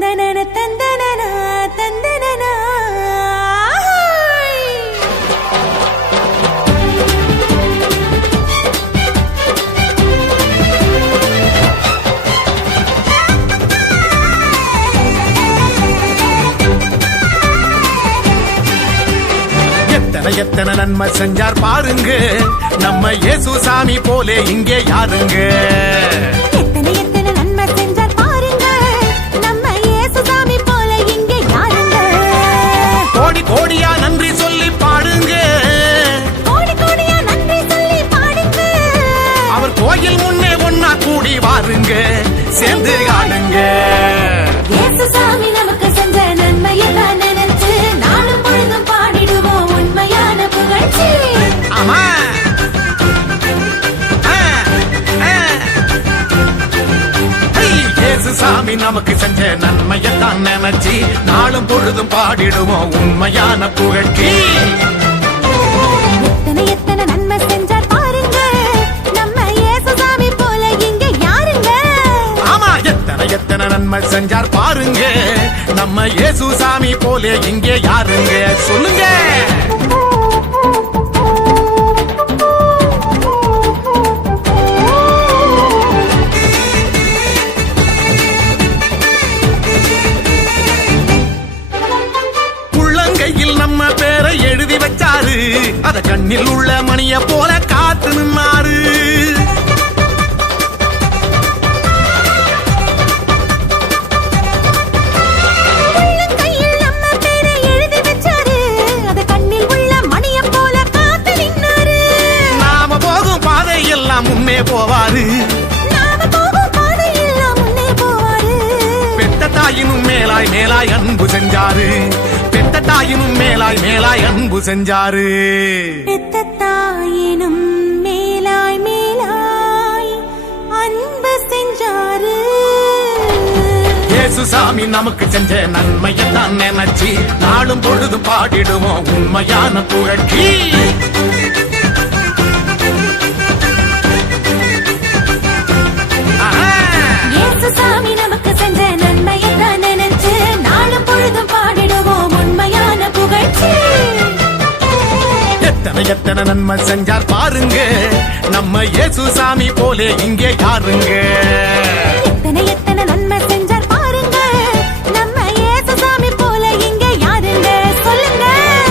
தந்தனன தந்தனன தந்தனன எத்தனை எத்தனை நன்மை செஞ்சார் பாருங்க நம்ம இயேசு சாமி போலே இங்கே யாருங்க. எத்தனை எத்தனை நன்மை செஞ்சார் பாருங்க நம்ம இயேசு சாமி போல இங்கே யாருங்க. கோடி கோடியா நன்றி சொல்லி பாடுங்க, கோடி கோடியா நன்றி சொல்லி பாடுங்க. அவர் கோயில் முன்னே ஒன்னா கூடி வாருங்க, சேர்ந்து ஆடுங்க. இயேசு சாமி நமக்கு செஞ்ச நன்மையெல்லாம் நினைச்சு நாளும் பொழுதும் பாடிடுவோம் உண்மையான புகழ்ச்சி. ஆமா இயேசு சாமி நமக்கு செஞ்ச நன்மையத்தான் நினைச்சு நாளும் பொழுதும் பாடிடுவோம் உண்மையான புகழ்ச்சி. எத்தனை எத்தனை நன்மை செஞ்சார் பாருங்க நம்ம இயேசு சாமி போல இங்க யாருங்க. ஆமா எத்தனை எத்தனை நன்மை செஞ்சார் பாருங்க நம்ம இயேசு சாமி போலே இங்கே யாருங்க சொல்லுங்க. உள்ளங்கையில் நம்ம பேரை எழுதி வச்சாரு, அத கண்ணில் உள்ள மணிய போல காத்து நின்னாரு. உள்ளங்கையில் நம்ம பேரை எழுதி வச்சாரு, அத கண்ணில் உள்ள மணிய போல காத்து நின்னாரு. நாம போகும் பாதை எல்லாம் முன்னே போவாரு, நாம போகும் பாதையெல்லாம் முன்னே போவாரு. பெத்த தாயினும் மேலாய் மேலாய் அன்பு செஞ்சாரு, பெத்த தாயினும் மேலாய் மேலாய் அன்பு செஞ்சாரு. பெத்த தாயினும் மேலாய் மேலாய் அன்பு செஞ்சாரு. இயேசு சாமி நமக்கு செஞ்ச நன்மையத்தான் நினைச்சு நாளும் பொழுது பாடிடுவோம் உண்மையான புகழ்ச்சி. இயேசு சாமி நமக்கு செஞ்ச நன்மையெல்லாம் நினைச்சு நாளும் பொழுதும் பாடிடுவோம் உண்மையான புகழ்ச்சி. எத்தனை எத்தனை நன்மை செஞ்சார் பாருங்க நம்ம இயேசு சாமி போலே இங்கே யாருங்க.